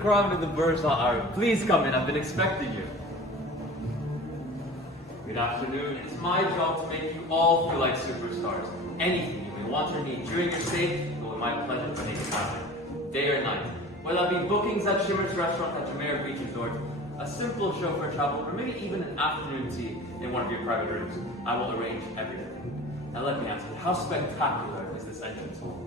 crown in the Burj Al Arab. Please come in, I've been expecting you. Good afternoon. It's my job to make you all feel like superstars. Anything you may want or need during your stay will be my pleasure to make it happen. Day or night. Whether that be bookings at Shimmer's restaurant at Jumeirah Beach Resort, a simple chauffeur travel, or maybe even an afternoon tea in one of your private rooms, I will arrange everything. Now let me ask you, how spectacular is this entrance hall?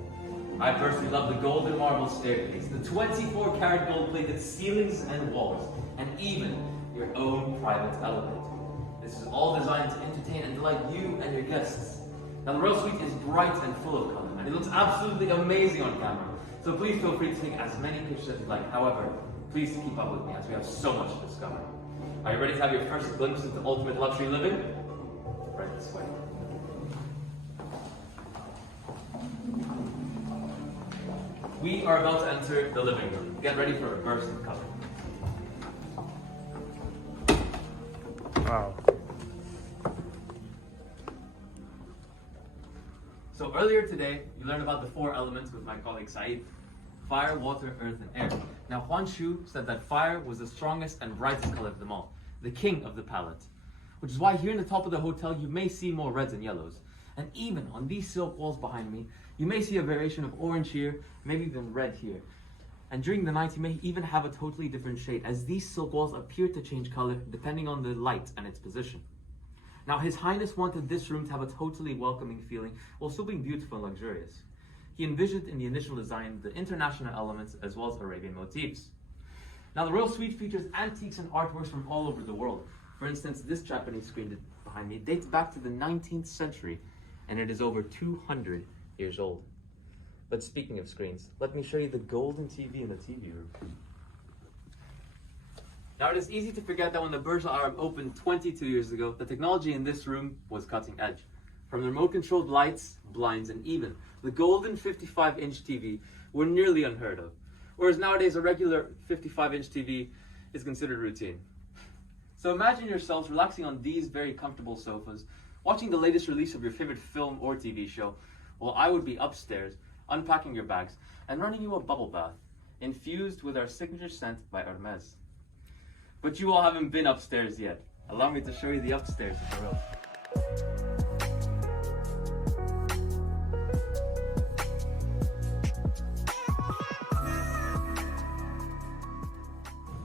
I personally love the golden marble staircase, the 24-karat gold-plated ceilings and walls, and even your own private elevator. This is all designed to entertain and delight you and your guests. Now the Royal Suite is bright and full of color, and it looks absolutely amazing on camera. So please feel free to take as many pictures as you like. However, please keep up with me as we have so much to discover. Are you ready to have your first glimpse into ultimate luxury living? Right this way. We are about to enter the living room. Get ready for a burst of color. Wow. So earlier today, you learned about the 4 elements with my colleague Saeed. Fire, water, earth, and air. Now Huan Shu said that fire was the strongest and brightest color of them all, the king of the palette. Which is why here in the top of the hotel, you may see more reds and yellows. And even on these silk walls behind me, you may see a variation of orange here, maybe even red here. And during the night, you may even have a totally different shade, as these silk walls appear to change color depending on the light and its position. Now, His Highness wanted this room to have a totally welcoming feeling, while still being beautiful and luxurious. He envisioned in the initial design the international elements as well as Arabian motifs. Now, the Royal Suite features antiques and artworks from all over the world. For instance, this Japanese screen behind me dates back to the 19th century, and it is over 200 years old. But speaking of screens, let me show you the golden TV in the TV room. Now, it is easy to forget that when the Burj Al Arab opened 22 years ago, the technology in this room was cutting edge. From the remote-controlled lights, blinds, and even the golden 55-inch TV were nearly unheard of. Whereas nowadays, a regular 55-inch TV is considered routine. So imagine yourselves relaxing on these very comfortable sofas, watching the latest release of your favorite film or TV show, while I would be upstairs, unpacking your bags, and running you a bubble bath, infused with our signature scent by Hermes. But you all haven't been upstairs yet. Allow me to show you the upstairs of the room.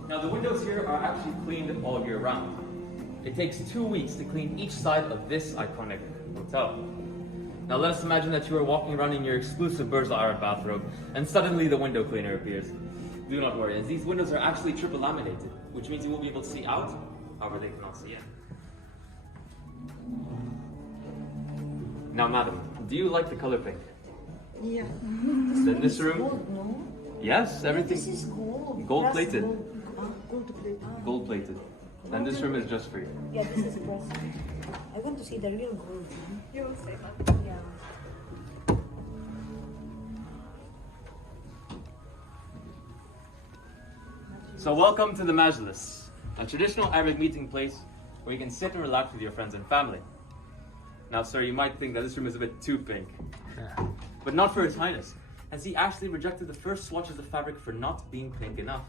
Now the windows here are actually cleaned all year round. It takes 2 weeks to clean each side of this iconic hotel. Now let us imagine that you are walking around in your exclusive Burj Al Arab bathrobe, and suddenly the window cleaner appears. Do not worry, as these windows are actually triple laminated, which means you will be able to see out, however they cannot see in. Now madam, do you like the color pink? Yeah. Then this room? Gold, no? Yes, everything. This is gold. Gold plated. Gold plated. Gold plated. And this room is just for you. Yeah, this is pressed. I want to see the real gold. You will say that. Yeah. So welcome to the Majlis, a traditional Arabic meeting place where you can sit and relax with your friends and family. Now sir, you might think that this room is a bit too pink, but not for His Highness, as he actually rejected the first swatches of fabric for not being pink enough.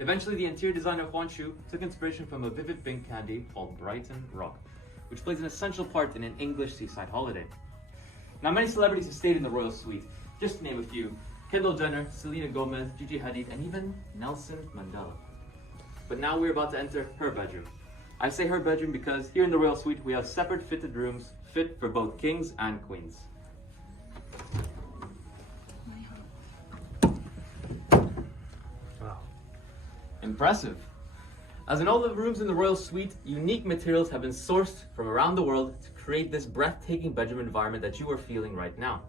Eventually, the interior designer Huan Shu took inspiration from a vivid pink candy called Brighton Rock, which plays an essential part in an English seaside holiday. Now, many celebrities have stayed in the Royal Suite, just to name a few: Kendall Jenner, Selena Gomez, Gigi Hadid, and even Nelson Mandela. But now we're about to enter her bedroom. I say her bedroom because here in the Royal Suite, we have separate fitted rooms fit for both kings and queens. Impressive. As in all the rooms in the Royal Suite, unique materials have been sourced from around the world to create this breathtaking bedroom environment that you are feeling right now.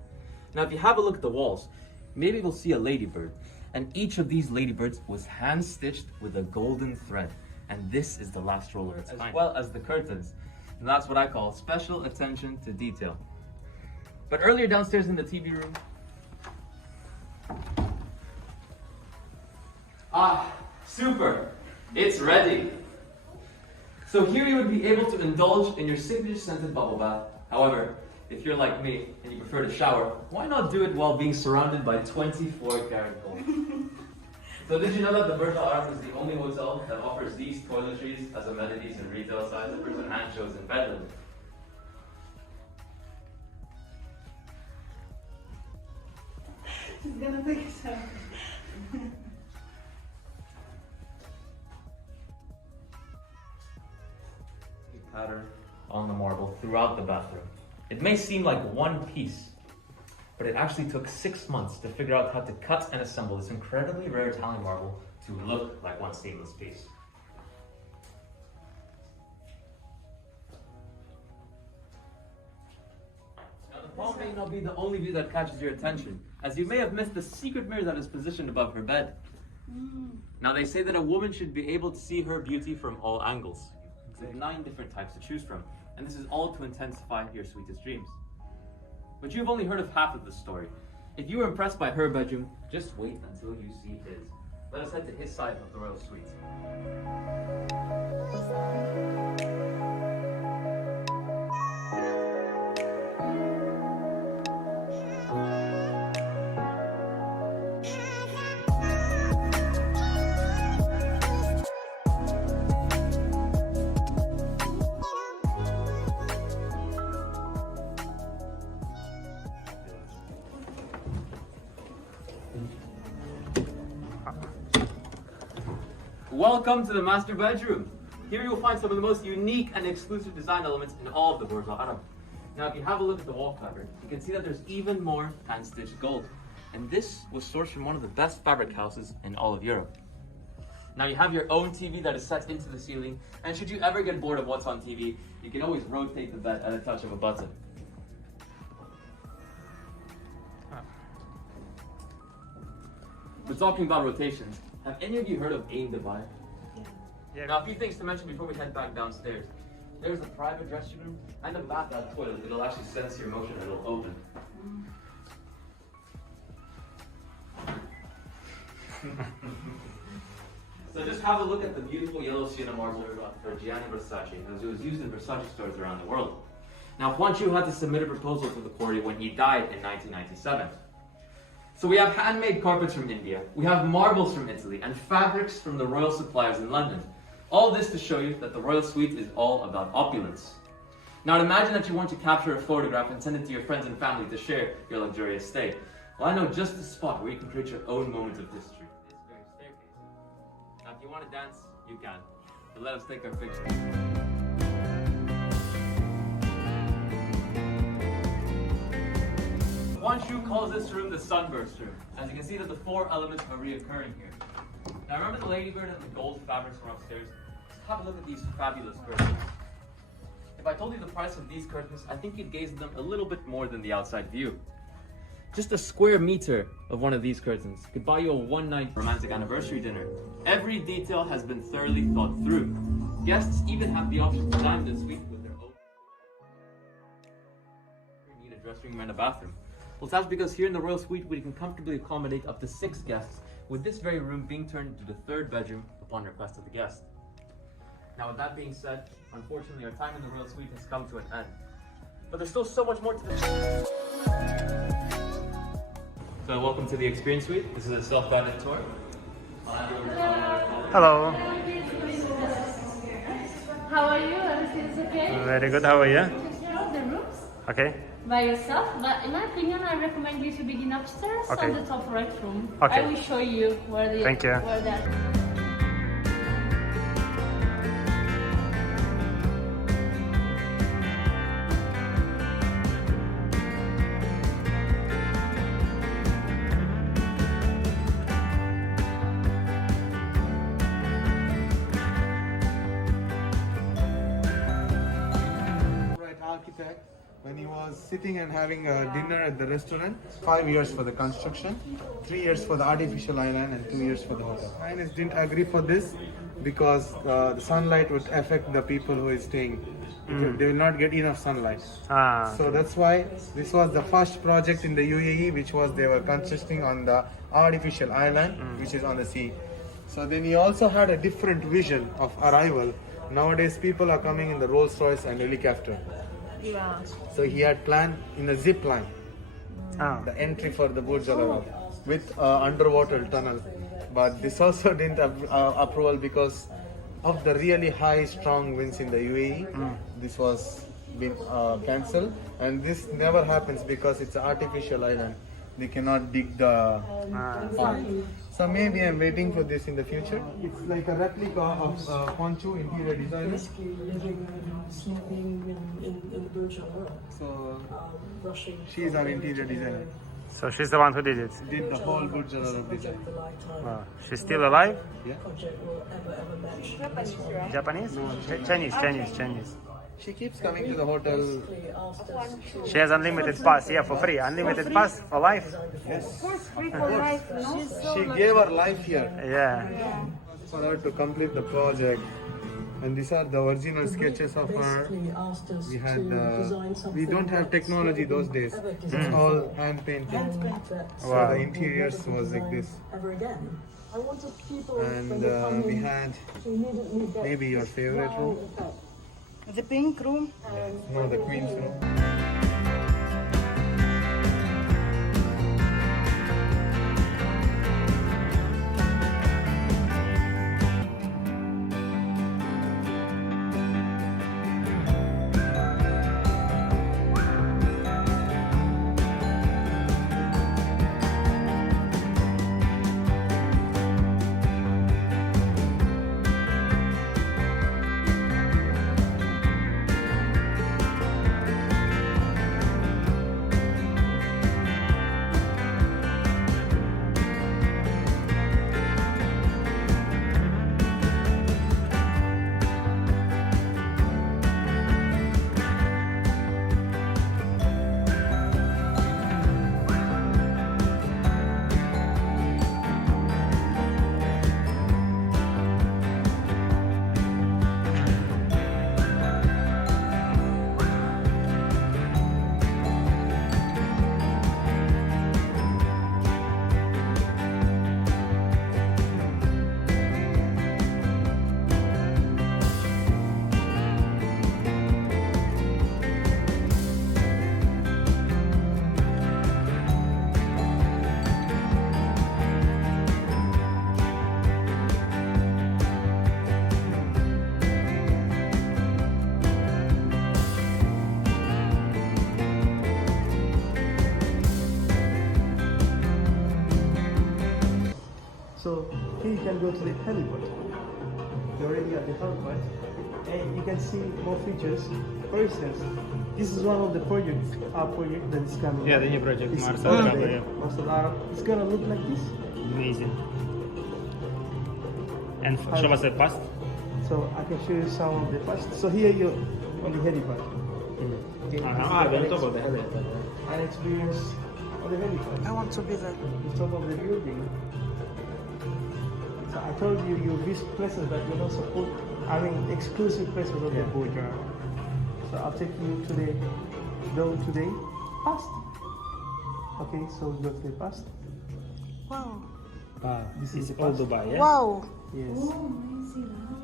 Now, if you have a look at the walls, maybe you'll see a ladybird. And each of these ladybirds was hand-stitched with a golden thread. And this is the last roller of its kind. As well as the curtains. And that's what I call special attention to detail. But earlier downstairs in the TV room... Super! It's ready! So here you would be able to indulge in your signature scented bubble bath. However, if you're like me and you prefer to shower, why not do it while being surrounded by 24-karat gold? So did you know that the Burj Al Arab is the only hotel that offers these toiletries as amenities in retail size? There's an hand shows in Bedlam. She's gonna take a shower. Pattern on the marble throughout the bathroom. It may seem like one piece, but it actually took 6 months to figure out how to cut and assemble this incredibly rare Italian marble to look like one seamless piece. Now the palm may not be the only view that catches your attention, as you may have missed the secret mirror that is positioned above her bed. Now they say that a woman should be able to see her beauty from all angles. There's 9 different types to choose from, and this is all to intensify your sweetest dreams. But you've only heard of half of the story. If you were impressed by her bedroom, just wait until you see his. Let us head to his side of the royal suite. Welcome to the master bedroom. Here you'll find some of the most unique and exclusive design elements in all of the Burj Al Arab. Now if you have a look at the wall fabric, you can see that there's even more hand-stitched gold. And this was sourced from one of the best fabric houses in all of Europe. Now you have your own TV that is set into the ceiling, and should you ever get bored of what's on TV, you can always rotate the bed at a touch of a button. We're talking about rotations. Have any of you heard of Ain Dubai? Yeah. Now, a few things to mention before we head back downstairs. There's a private dressing room and a bathtub toilet. It'll actually sense your motion and it'll open. So just have a look at the beautiful yellow sienna marble for Gianni Versace, as it was used in Versace stores around the world. Now, Juan Chu had to submit a proposal to the quarry when he died in 1997. So we have handmade carpets from India, we have marbles from Italy, and fabrics from the royal suppliers in London. All this to show you that the royal suite is all about opulence. Now imagine that you want to capture a photograph and send it to your friends and family to share your luxurious stay. Well, I know just the spot where you can create your own moment of history. This very staircase. Now if you want to dance, you can. But let us take our picture. Juan Chu calls this room the sunburst room. As you can see that the 4 elements are reoccurring here. Now remember the ladybird and the gold fabrics from upstairs? Just have a look at these fabulous curtains. If I told you the price of these curtains, I think you'd gaze at them a little bit more than the outside view. Just a square meter of one of these curtains could buy you a one-night romantic anniversary dinner. Every detail has been thoroughly thought through. Guests even have the option to dine in the suite with their own. You need a dressing room and a bathroom. Well, that's because here in the royal suite, we can comfortably accommodate up to 6 guests, with this very room being turned into the 3rd bedroom upon request of the guest. Now, with that being said, unfortunately, our time in the royal suite has come to an end. But there's still so much more to this. So, welcome to the Experience Suite. This is a self-guided tour. Hello. How are you? Everything is okay? Very good. How are you? Take care of the rooms Okay. by yourself, but in my opinion, I recommend you to begin upstairs Okay. on the top right room. Okay. I will show you where the Thank you. where that. Architect, when he was sitting and having a dinner at the restaurant, 5 years for the construction, 3 years for the artificial island, and 2 years for the hotel. Highness didn't agree for this because the sunlight would affect the people who is staying. They will not get enough sunlight. So that's why this was the first project in the UAE, which was they were constructing on the artificial island, which is on the sea. So then he also had a different vision of arrival. Nowadays people are coming in the Rolls Royce and helicopter. Yeah. So he had planned in a zip line, Ah. the entry for the Burj Al Arab with underwater tunnel. but this also didn't approval because of the really high strong winds in the UAE. This was been cancelled, and this never happens because it's an artificial island. They cannot dig the pond. So maybe I'm waiting for this in the future. It's like a replica of Ponchu interior designer. Sleeping in Burj Al Arab. So Rushing. she's our interior designer. So she's the one who did it. Did the whole Burj Al Arab design. The lifetime Wow. She's still alive? project will ever match. Japanese? Chinese. She keeps coming to the hotel. Basically asked us to She has unlimited pass, yeah, for free. Unlimited pass for life. Yes. Free for life, no? She gave her life here Yeah. for her to complete the project. And these are the original sketches of her. basically asked us We had to design something we don't have technology those days. It's all hand painted. So Wow. the interiors was like this. ever again. I wanted people And we had maybe your favorite room. The pink room. No, the Queen's room. So here you can go to the helipad. You're already at the helipad, and you can see more features. For instance, this is one of the projects that is coming. Yeah, up. the new project, It's Mars Al Arab, Burj yeah. Al Arab. It's gonna look like this. Amazing. And show us the past. So I can show you some of the past. So here you're on the helipad. Okay, an experience on the helipad. I want to be there. The top of the building. So I told you you visit places that you're not supposed. I mean, exclusive places of the Burj Al Arab. So I'll take you to the dome today. Past. Okay, so we go to the past. Wow. This It's is the all past. Dubai, yeah? Wow. Yes.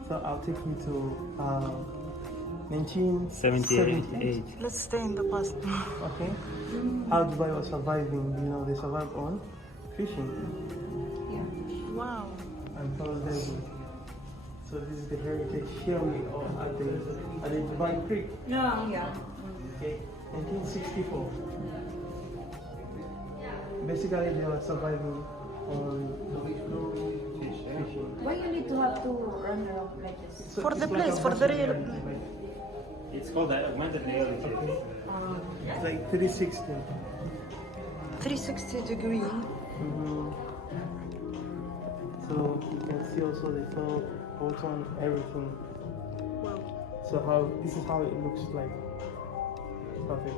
So I'll take you to 1978. Let's stay in the past. Okay. How Dubai was surviving. You know, they survived on fishing Wow. and tourism. So this is the heritage here we are at the Dubai Creek. Yeah. Okay. 1964. Basically, they were surviving on fishing. Why you need to have to run around like this? So For it's the like place, a for the Russian real. like- It's called augmented reality. It's like 360. 360 degree. So you can see also the top, bottom, everything. Wow. So this is how it looks like. Perfect.